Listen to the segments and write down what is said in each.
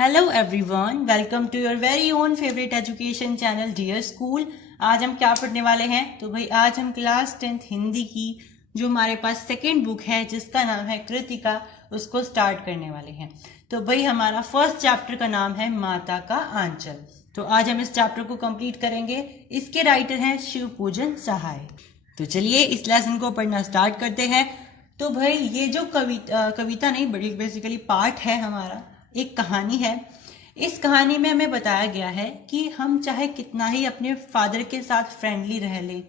Hello everyone, welcome to your very own favourite education channel dear school. आज हम क्या पढ़ने वाले हैं? तो भाई आज हम क्लास 10th हिंदी की जो हमारे पास सेकंड बुक है जिसका नाम है कृतिका, उसको स्टार्ट करने वाले हैं। तो भाई हमारा फर्स्ट चैप्टर का नाम है माता का आंचल। तो आज हम इस चैप्टर को कंप्लीट करेंगे। इसके राइटर हैं शिवपूजन सहाय। तो चलिए इस लेसन को पढ़ना स्टार्ट करते हैं। तो भाई ये जो कविता नहीं, बड़ी बेसिकली पार्ट है हमारा, एक कहानी है। इस कहानी में हमें बताया गया है कि हम चाहे कितना ही अपने फादर के साथ फ्रेंडली रह लें,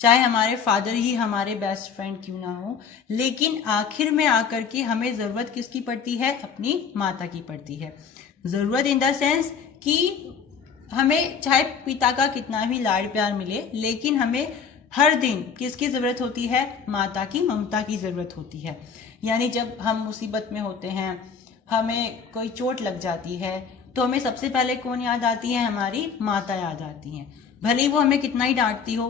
चाहे हमारे फादर ही हमारे बेस्ट फ्रेंड क्यों ना हो, लेकिन आखिर में आकर के हमें जरूरत किसकी पड़ती है? अपनी माता की पड़ती है। जरूरत इन द सेंस कि हमें चाहे पिता का कितना भी लाड प्यार मिले, लेकिन हमें हर दिन किसकी जरूरत होती है? माता की, ममता की जरूरत होती है। यानी जब हम मुसीबत में होते हैं, हमें कोई चोट लग जाती है, तो हमें सबसे पहले कौन याद आती है? हमारी माता याद आती हैं। भले ही वो हमें कितना ही डांटती हो,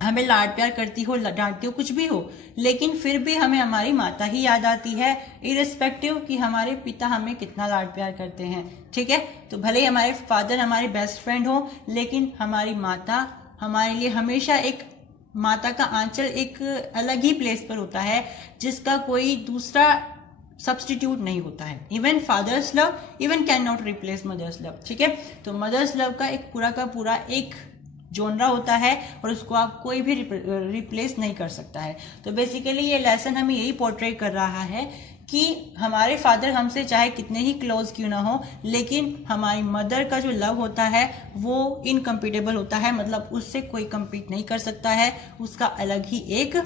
हमें लाड प्यार करती हो, डांटती हो, कुछ भी हो, लेकिन फिर भी हमें हमारी माता ही याद आती है, इरेस्पेक्टिव कि हमारे पिता हमें कितना लाड प्यार करते हैं। ठीक है, तो भले ही हमारे फादर हमारे बेस्ट फ्रेंड हो, लेकिन हमारी माता हमारे लिए हमेशा एक, माता का आंचल एक अलग ही प्लेस पर होता है जिसका कोई दूसरा सब्सटीट्यूट नहीं होता है। Even father's love even can not replace mother's love. ठीक है, तो मदर्स लव का पूरा एक जोनरा होता है और उसको आप कोई भी रिप्लेस नहीं कर सकता है। तो बेसिकली ये लेसन हमें यही पोर्ट्रे कर रहा है कि हमारे फादर हमसे चाहे कितने ही क्लोज क्यों ना हो, लेकिन हमारी मदर का जो लव होता है वो इनकम्पीटेबल होता है। मतलब उससे कोई कम्पीट नहीं कर सकता है, उसका अलग ही एक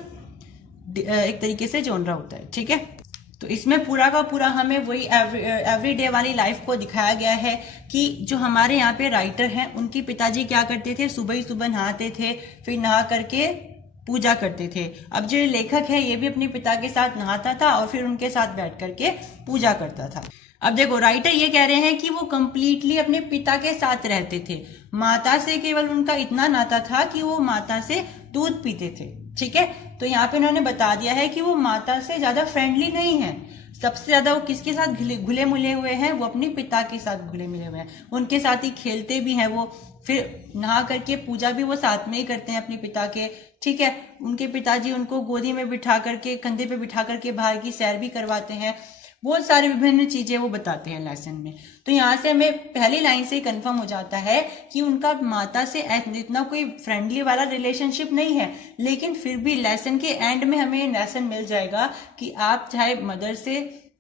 तरीके से जोनरा होता है। ठीक है, तो इसमें पूरा का पूरा हमें वही एवरीडे वाली लाइफ को दिखाया गया है कि जो हमारे यहाँ पे राइटर हैं उनके पिताजी क्या करते थे? सुबह ही सुबह नहाते थे, फिर नहा करके पूजा करते थे। अब जो लेखक है ये भी अपने पिता के साथ नहाता था और फिर उनके साथ बैठ करके पूजा करता था। अब देखो राइटर ये कह रहे हैं कि वो कंप्लीटली अपने पिता के साथ रहते थे। माता से केवल उनका इतना नाता था कि वो माता से दूध पीते थे। ठीक है, तो यहाँ पे उन्होंने बता दिया है कि वो माता से ज्यादा फ्रेंडली नहीं है। सबसे ज्यादा वो किसके साथ घुले मिले हुए हैं? वो अपने पिता के साथ घुले मिले हुए हैं, उनके साथ ही खेलते भी हैं। वो फिर नहा करके पूजा भी वो साथ में ही करते हैं अपने पिता के। ठीक है, उनके पिताजी उनको गोदी में बिठा करके, कंधे पे बिठा करके बाहर की सैर भी करवाते हैं। बहुत सारी विभिन्न चीजें वो बताते हैं लेसन में। तो यहाँ से हमें पहली लाइन से कंफर्म हो जाता है कि उनका माता से इतना कोई फ्रेंडली वाला रिलेशनशिप नहीं है, लेकिन फिर भी लेसन के एंड में हमें लेसन मिल जाएगा कि आप चाहे मदर से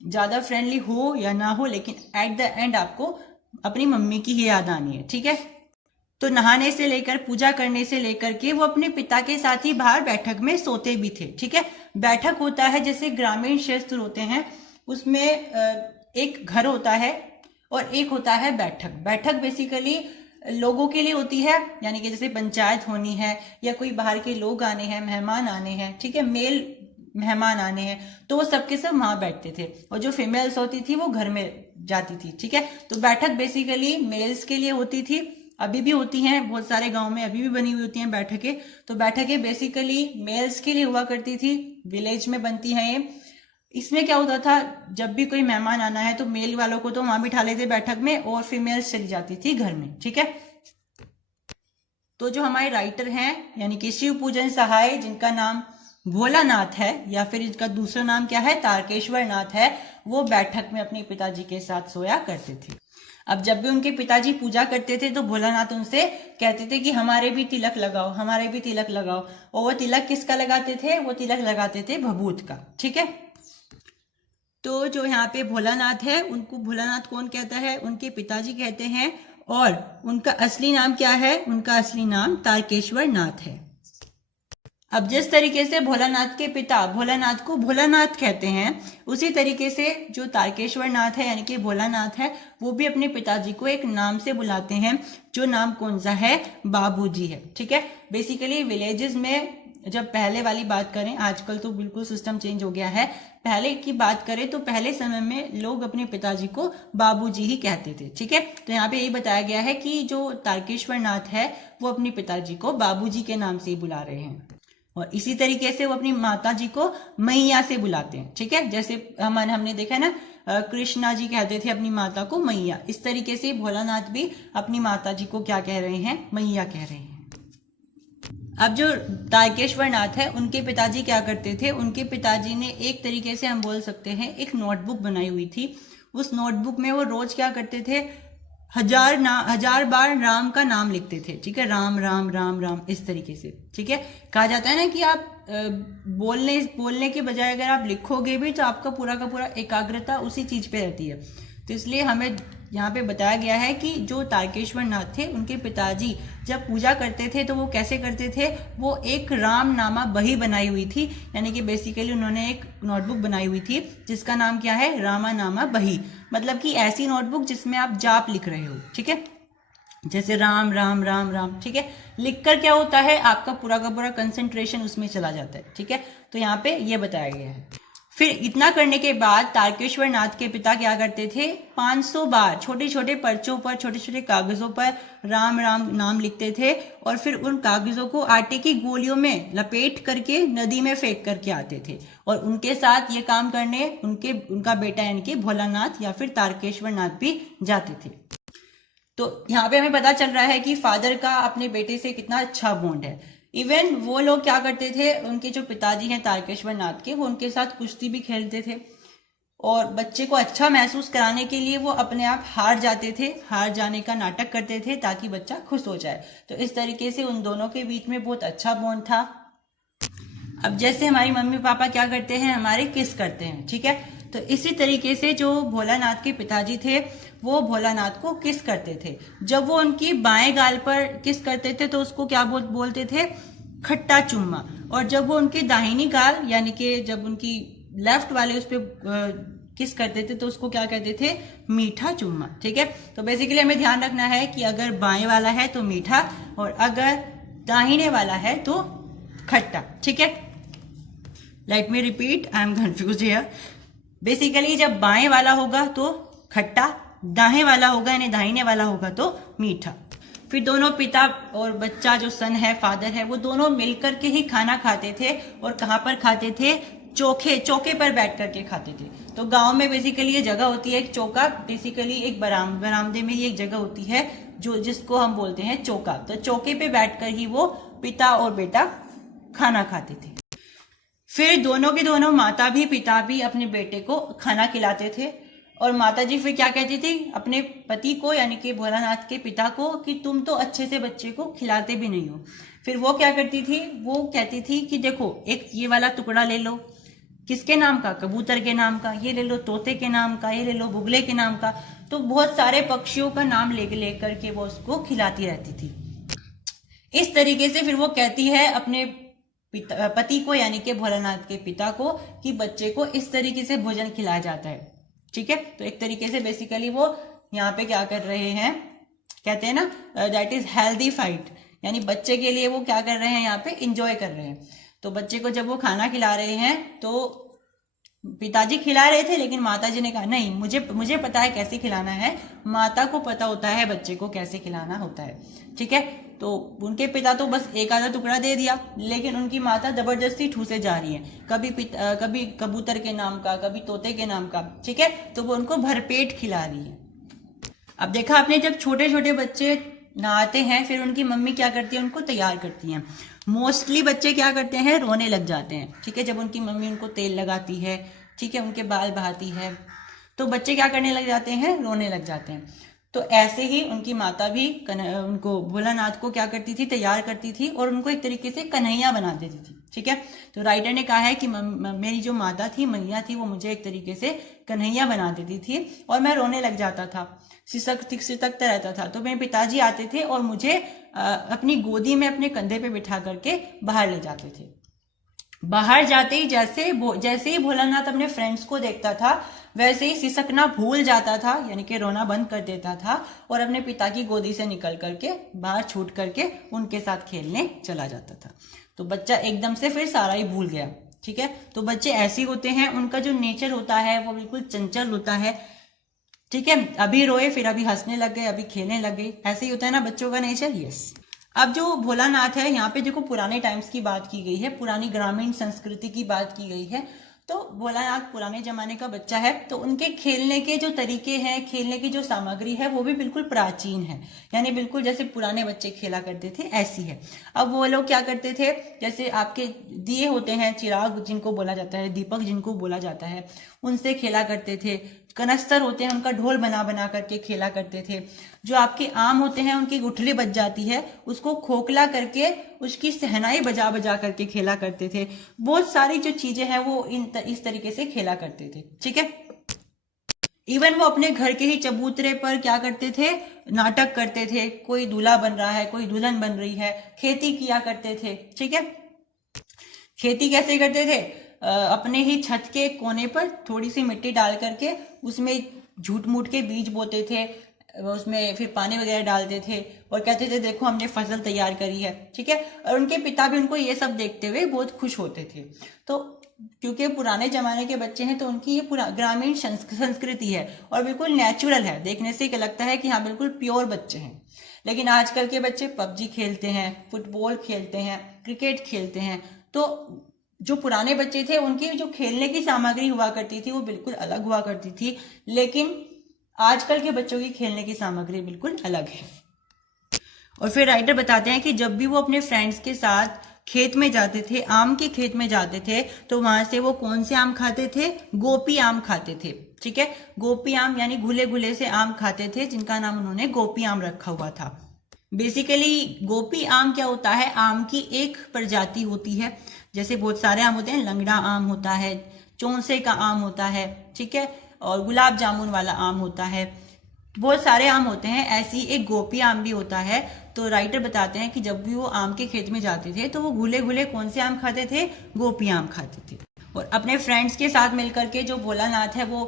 ज्यादा फ्रेंडली हो या ना हो, लेकिन एट द एंड आपको अपनी मम्मी की ही याद आनी है। ठीक है, तो नहाने से लेकर पूजा करने से लेकर के वो अपने पिता के साथ ही बाहर बैठक में सोते भी थे। ठीक है, बैठक होता है जैसे ग्रामीण क्षेत्र होते हैं, उसमें एक घर होता है और एक होता है बैठक। बैठक बेसिकली लोगों के लिए होती है, यानी कि जैसे पंचायत होनी है या कोई बाहर के लोग आने हैं, मेहमान आने हैं। ठीक है, मेल मेहमान आने हैं, तो वो सबके सब वहां बैठते थे और जो फीमेल्स होती थी वो घर में जाती थी। ठीक है, तो बैठक बेसिकली मेल्स के लिए होती थी, अभी भी होती हैं, बहुत सारे गांव में अभी भी बनी हुई होती हैं बैठकें। तो बैठकें बेसिकली मेल्स के लिए हुआ करती थी, विलेज में बनती हैं ये। इसमें क्या होता था, जब भी कोई मेहमान आना है तो मेल वालों को तो वहां बिठा लेते बैठक में और फीमेल्स चली जाती थी घर में। ठीक है, तो जो हमारे राइटर हैं यानी कि शिवपूजन सहाय, जिनका नाम भोलानाथ है या फिर इनका दूसरा नाम क्या है? तारकेश्वर नाथ है, वो बैठक में अपने पिताजी के साथ सोया करते थे। अब जब भी उनके पिताजी पूजा करते थे तो भोलानाथ उनसे कहते थे कि हमारे भी तिलक लगाओ, हमारे भी तिलक लगाओ। और वो तिलक किसका लगाते थे? वो तिलक लगाते थे भभूत का। ठीक है, तो जो यहाँ पे भोलानाथ है उनको भोलानाथ कौन कहता है? उनके पिताजी कहते हैं। और उनका असली नाम क्या है? उनका असली नाम तारकेश्वर नाथ है। अब जिस तरीके से भोलानाथ के पिता भोलानाथ को भोलानाथ कहते हैं, उसी तरीके से जो तारकेश्वर नाथ है यानी कि भोलानाथ है, वो भी अपने पिताजी को एक नाम से बुलाते हैं, जो नाम कौन सा है? बाबूजी है। ठीक है, बेसिकली विलेजेस में जब पहले वाली बात करें, आजकल तो बिल्कुल सिस्टम चेंज हो गया है, पहले की बात करें तो पहले समय में लोग अपने पिताजी को बाबूजी ही कहते थे। ठीक है, तो यहाँ पे यही बताया गया है कि जो तारकेश्वर नाथ है वो अपने पिताजी को बाबूजी के नाम से ही बुला रहे हैं। और इसी तरीके से वो अपनी माता जी को मैया से बुलाते हैं। ठीक है, जैसे हमने देखा है ना, कृष्णा जी कहते थे अपनी माता को मैया, इस तरीके से भोलानाथ भी अपनी माता जी को क्या कह रहे हैं, मैया कह रहे हैं। अब जो तारकेश्वर नाथ है, उनके पिताजी क्या करते थे, उनके पिताजी ने एक तरीके से हम बोल सकते हैं एक नोटबुक बनाई हुई थी। उस नोटबुक में वो रोज क्या करते थे, 1000 बार राम का नाम लिखते थे। ठीक है, राम राम राम राम, इस तरीके से। ठीक है, कहा जाता है ना कि आप बोलने के बजाय अगर आप लिखोगे भी तो आपका पूरा का पूरा एकाग्रता उसी चीज पे रहती है। तो इसलिए हमें यहाँ पे बताया गया है कि जो तारकेश्वर नाथ थे, उनके पिताजी जब पूजा करते थे तो वो कैसे करते थे, वो एक रामनामा बही बनाई हुई थी, यानी कि बेसिकली उन्होंने एक नोटबुक बनाई हुई थी जिसका नाम क्या है, रामानामा बही। मतलब कि ऐसी नोटबुक जिसमें आप जाप लिख रहे हो। ठीक है, जैसे राम राम राम राम। ठीक है, लिखकर क्या होता है, आपका पूरा का पूरा कंसंट्रेशन उसमें चला जाता है। ठीक है, तो यहाँ पे ये बताया गया है। फिर इतना करने के बाद तारकेश्वर नाथ के पिता क्या करते थे, 500 बार छोटे छोटे पर्चों पर, छोटे छोटे कागजों पर राम राम नाम लिखते थे और फिर उन कागजों को आटे की गोलियों में लपेट करके नदी में फेंक करके आते थे। और उनके साथ ये काम करने उनका बेटा यानी कि भोलानाथ या फिर तारकेश्वर नाथ भी जाते थे। तो यहाँ पे हमें पता चल रहा है कि फादर का अपने बेटे से कितना अच्छा बॉन्ड है। इवन वो लोग क्या करते थे, उनके जो पिताजी हैं तारकेश्वर नाथ के, वो उनके साथ कुश्ती भी खेलते थे और बच्चे को अच्छा महसूस कराने के लिए वो अपने आप हार जाते थे, हार जाने का नाटक करते थे ताकि बच्चा खुश हो जाए। तो इस तरीके से उन दोनों के बीच में बहुत अच्छा बॉन्ड था। अब जैसे हमारी मम्मी पापा क्या करते हैं, हमारे किस करते हैं। ठीक है, तो इसी तरीके से जो भोलानाथ के पिताजी थे वो भोलानाथ को किस करते थे। जब वो उनकी बाएं गाल पर किस करते थे तो उसको क्या बोलते थे, खट्टा चुम्मा। और जब वो उनकी दाहिनी गाल यानी कि जब उनकी लेफ्ट वाले उस पर किस करते थे तो उसको क्या कहते थे, मीठा चुम्मा। ठीक है, तो बेसिकली हमें ध्यान रखना है कि अगर बाएं वाला है तो मीठा और अगर दाहिने वाला है तो खट्टा। ठीक है, let me repeat, I am confuse here. Basically जब बाएं वाला होगा तो खट्टा, दाएं वाला होगा यानी दाहिने वाला होगा तो मीठा। फिर दोनों पिता और बच्चा जो सन है, फादर है, वो दोनों मिलकर के ही खाना खाते थे। और कहाँ पर खाते थे, चौके पर बैठ करके खाते थे। तो गांव में बेसिकली ये जगह होती है एक चौका, बेसिकली एक बरामदे में ही एक जगह होती है जिसको हम बोलते हैं चौका। तो चौके पे बैठकर ही वो पिता और बेटा खाना खाते थे। फिर दोनों के दोनों माता भी पिता भी अपने बेटे को खाना खिलाते थे। और माता जी फिर क्या कहती थी अपने पति को यानी कि भोलानाथ के पिता को कि तुम तो अच्छे से बच्चे को खिलाते भी नहीं हो। फिर वो क्या करती थी, वो कहती थी कि देखो एक ये वाला टुकड़ा ले लो, किसके नाम का, कबूतर के नाम का, ये ले लो तोते के नाम का, ये ले लो बुगले के नाम का। तो बहुत सारे पक्षियों का नाम ले करके वो उसको खिलाती रहती थी। इस तरीके से फिर वो कहती है अपने पति को यानी कि भोलानाथ के पिता को कि बच्चे को इस तरीके से भोजन खिलाया जाता है। ठीक है, तो एक तरीके से बेसिकली वो यहाँ पे क्या कर रहे हैं, कहते हैं ना दैट इज हेल्दी फाइट, यानी बच्चे के लिए वो क्या कर रहे हैं, यहाँ पे इंजॉय कर रहे हैं। तो बच्चे को जब वो खाना खिला रहे हैं तो पिताजी खिला रहे थे लेकिन माता जी ने कहा नहीं, मुझे पता है कैसे खिलाना है। माता को पता होता है बच्चे को कैसे खिलाना होता है। ठीक है, तो उनके पिता तो बस एक आधा टुकड़ा दे दिया लेकिन उनकी माता जबरदस्ती ठूसे जा रही है, कभी कबूतर के नाम का, कभी तोते के नाम का। ठीक है, तो वो उनको भरपेट खिला रही है। अब देखा आपने, जब छोटे छोटे बच्चे नहाते हैं फिर उनकी मम्मी क्या करती है, उनको तैयार करती हैं। मोस्टली बच्चे क्या करते हैं, रोने लग जाते हैं। ठीक है, जब उनकी मम्मी उनको तेल लगाती है, ठीक है, उनके बाल बहाती है तो बच्चे क्या करने लग जाते हैं, रोने लग जाते हैं। तो ऐसे ही उनकी माता भी उनको भोलानाथ को क्या करती थी, तैयार करती थी और उनको एक तरीके से कन्हैया बना देती थी। ठीक है, तो राइटर ने कहा है कि मेरी जो माता थी, मैया थी, वो मुझे एक तरीके से कन्हैया बना देती थी और मैं रोने लग जाता था, सिसकता रहता था। तो मेरे पिताजी आते थे और मुझे अपनी गोदी में अपने कंधे पे बिठा करके बाहर ले जाते थे। बाहर जाते ही जैसे ही भोलानाथ अपने फ्रेंड्स को देखता था वैसे ही सिसकना भूल जाता था, यानी कि रोना बंद कर देता था और अपने पिता की गोदी से निकल करके बाहर छूट करके उनके साथ खेलने चला जाता था। तो बच्चा एकदम से फिर सारा ही भूल गया। ठीक है, तो बच्चे ऐसे होते हैं, उनका जो नेचर होता है वो बिल्कुल चंचल होता है। ठीक है, अभी रोए फिर अभी हंसने लग गए, अभी खेलने लग गए, ऐसे ही होता है ना बच्चों का नेचर। यस। अब जो भोलानाथ है, यहाँ पे देखो पुराने टाइम्स की बात की गई है, पुरानी ग्रामीण संस्कृति की बात की गई है। तो भोलानाथ पुराने जमाने का बच्चा है, तो उनके खेलने के जो तरीके हैं, खेलने की जो सामग्री है, वो भी बिल्कुल प्राचीन है, यानी बिल्कुल जैसे पुराने बच्चे खेला करते थे ऐसी है। अब वो लोग क्या करते थे, जैसे आपके दिए होते हैं, चिराग जिनको बोला जाता है, दीपक जिनको बोला जाता है, उनसे खेला करते थे। कनस्तर होते हैं, उनका ढोल बना बना करके खेला करते थे। जो आपके आम होते हैं, उनकी गुठली बज जाती है, उसको खोखला करके उसकी सहनाई बजा बजा करके खेला करते थे। बहुत सारी जो चीजें हैं वो इस तरीके से खेला करते थे, ठीक है। इवन वो अपने घर के ही चबूतरे पर क्या करते थे, नाटक करते थे, कोई दूल्हा बन रहा है, कोई दुल्हन बन रही है, खेती किया करते थे, ठीक है। खेती कैसे करते थे, अपने ही छत के कोने पर थोड़ी सी मिट्टी डाल करके उसमें झूठ मूठ के बीज बोते थे, उसमें फिर पानी वगैरह डालते थे और कहते थे देखो हमने फसल तैयार करी है, ठीक है। और उनके पिता भी उनको ये सब देखते हुए बहुत खुश होते थे। तो क्योंकि पुराने जमाने के बच्चे हैं, तो उनकी ये पूरा ग्रामीण संस्कृति है और बिल्कुल नेचुरल है, देखने से लगता है कि हाँ बिल्कुल प्योर बच्चे हैं। लेकिन आजकल के बच्चे पबजी खेलते हैं, फुटबॉल खेलते हैं, क्रिकेट खेलते हैं। तो जो पुराने बच्चे थे, उनकी जो खेलने की सामग्री हुआ करती थी वो बिल्कुल अलग हुआ करती थी, लेकिन आजकल के बच्चों की खेलने की सामग्री बिल्कुल अलग है। और फिर राइटर बताते हैं कि जब भी वो अपने फ्रेंड्स के साथ खेत में जाते थे, आम के खेत में जाते थे, तो वहां से वो कौन से आम खाते थे, गोपी आम खाते थे, ठीक है। गोपी आम यानी घुले घुले से आम खाते थे, जिनका नाम उन्होंने गोपी आम रखा हुआ था। बेसिकली गोपी आम क्या होता है, आम की एक प्रजाति होती है। जैसे बहुत सारे आम होते हैं, लंगड़ा आम होता है, चौंसे का आम होता है, ठीक है, और गुलाब जामुन वाला आम होता है, बहुत सारे आम होते हैं। ऐसी एक गोपी आम भी होता है। तो राइटर बताते हैं कि जब भी वो आम के खेत में जाते थे, तो वो घुले घुले कौन से आम खाते थे, गोपी आम खाते थे। और अपने फ्रेंड्स के साथ मिलकर के जो भोलानाथ है, वो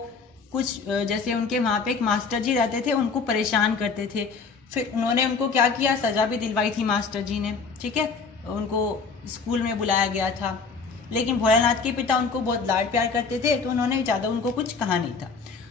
कुछ जैसे उनके वहां पे एक मास्टर जी रहते थे, उनको परेशान करते थे। फिर उन्होंने उनको क्या किया, सजा भी दिलवाई थी मास्टर जी ने, ठीक है। उनको स्कूल में बुलाया गया था, लेकिन भोलानाथ के पिता उनको बहुत लाड प्यार करते थे, तो उन्होंने ज्यादा उनको कुछ कहा नहीं था।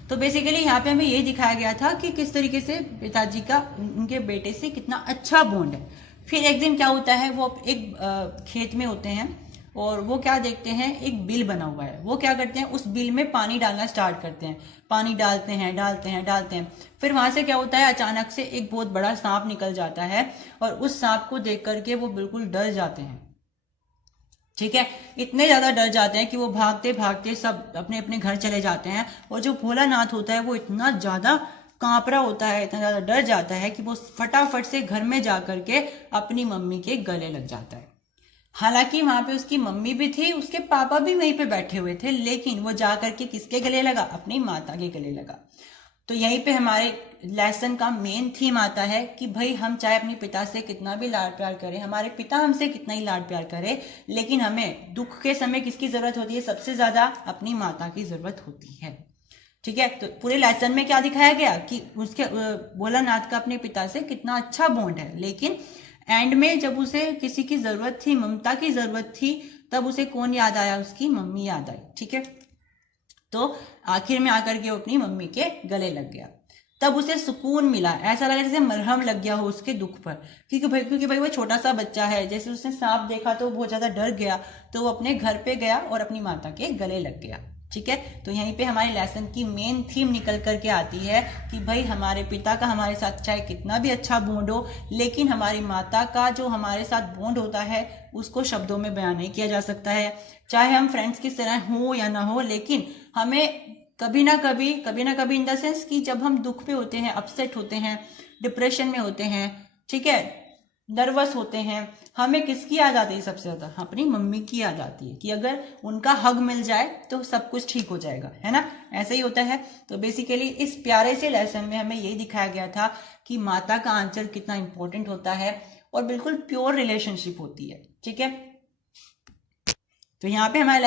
तो बेसिकली यहाँ पे हमें ये दिखाया गया था कि किस तरीके से पिताजी का उनके बेटे से कितना अच्छा बॉन्ड है। फिर एक दिन क्या होता है, वो एक खेत में होते हैं और वो क्या देखते हैं, एक बिल बना हुआ है। वो क्या करते हैं, उस बिल में पानी डालना स्टार्ट करते हैं, पानी डालते हैं डालते हैं डालते हैं। फिर वहां से क्या होता है, अचानक से एक बहुत बड़ा सांप निकल जाता है और उस सांप को देख करके वो बिल्कुल डर जाते हैं, ठीक है। इतने ज्यादा डर जाते हैं कि वो भागते भागते सब अपने अपने घर चले जाते हैं। और जो भोलानाथ होता है, वो इतना ज्यादा कांप रहा होता है, इतना ज्यादा डर जाता है कि वो फटाफट से घर में जाकर के अपनी मम्मी के गले लग जाता है। हालांकि वहां पे उसकी मम्मी भी थी, उसके पापा भी वहीं पे बैठे हुए थे, लेकिन वो जाकर के किसके गले लगा, अपनी माता के गले लगा। तो यहीं पे हमारे लेसन का मेन थीम आता है कि भाई हम चाहे अपने पिता से कितना भी लाड प्यार करें, हमारे पिता हमसे कितना ही लाड प्यार करे, लेकिन हमें दुख के समय किसकी जरूरत होती है, सबसे ज्यादा अपनी माता की जरूरत होती है, ठीक है। तो पूरे लेसन में क्या दिखाया गया कि उसके भोलानाथ का अपने पिता से कितना अच्छा बॉन्ड है, लेकिन एंड में जब उसे किसी की जरूरत थी, ममता की जरूरत थी, तब उसे कौन याद आया, उसकी मम्मी याद आई, ठीक है। तो आखिर में आकर के वो अपनी मम्मी के गले लग गया, तब उसे सुकून मिला, ऐसा लगा जैसे मरहम लग गया हो उसके दुख पर। क्योंकि भाई वो छोटा सा बच्चा है, जैसे उसने सांप देखा तो बहुत ज्यादा डर गया, तो वो अपने घर पे गया और अपनी माता के गले लग गया, ठीक है। तो यहीं पे हमारे लेसन की मेन थीम निकल करके आती है कि भाई हमारे पिता का हमारे साथ चाहे कितना भी अच्छा बॉन्ड हो, लेकिन हमारी माता का जो हमारे साथ बॉन्ड होता है उसको शब्दों में बयान नहीं किया जा सकता है। चाहे हम फ्रेंड्स की तरह हो या ना हो, लेकिन हमें कभी ना कभी इन द सेंस कि जब हम दुख पे होते हैं, अपसेट होते हैं, डिप्रेशन में होते हैं, ठीक है, नर्वस होते हैं, हमें किसकी याद आती है सबसे ज्यादा, अपनी मम्मी की याद आती है कि अगर उनका हग मिल जाए तो सब कुछ ठीक हो जाएगा, है ना, ऐसा ही होता है। तो बेसिकली इस प्यारे से लेसन में हमें यही दिखाया गया था कि माता का आंचल कितना इंपॉर्टेंट होता है और बिल्कुल प्योर रिलेशनशिप होती है, ठीक है। तो यहाँ पे हमारे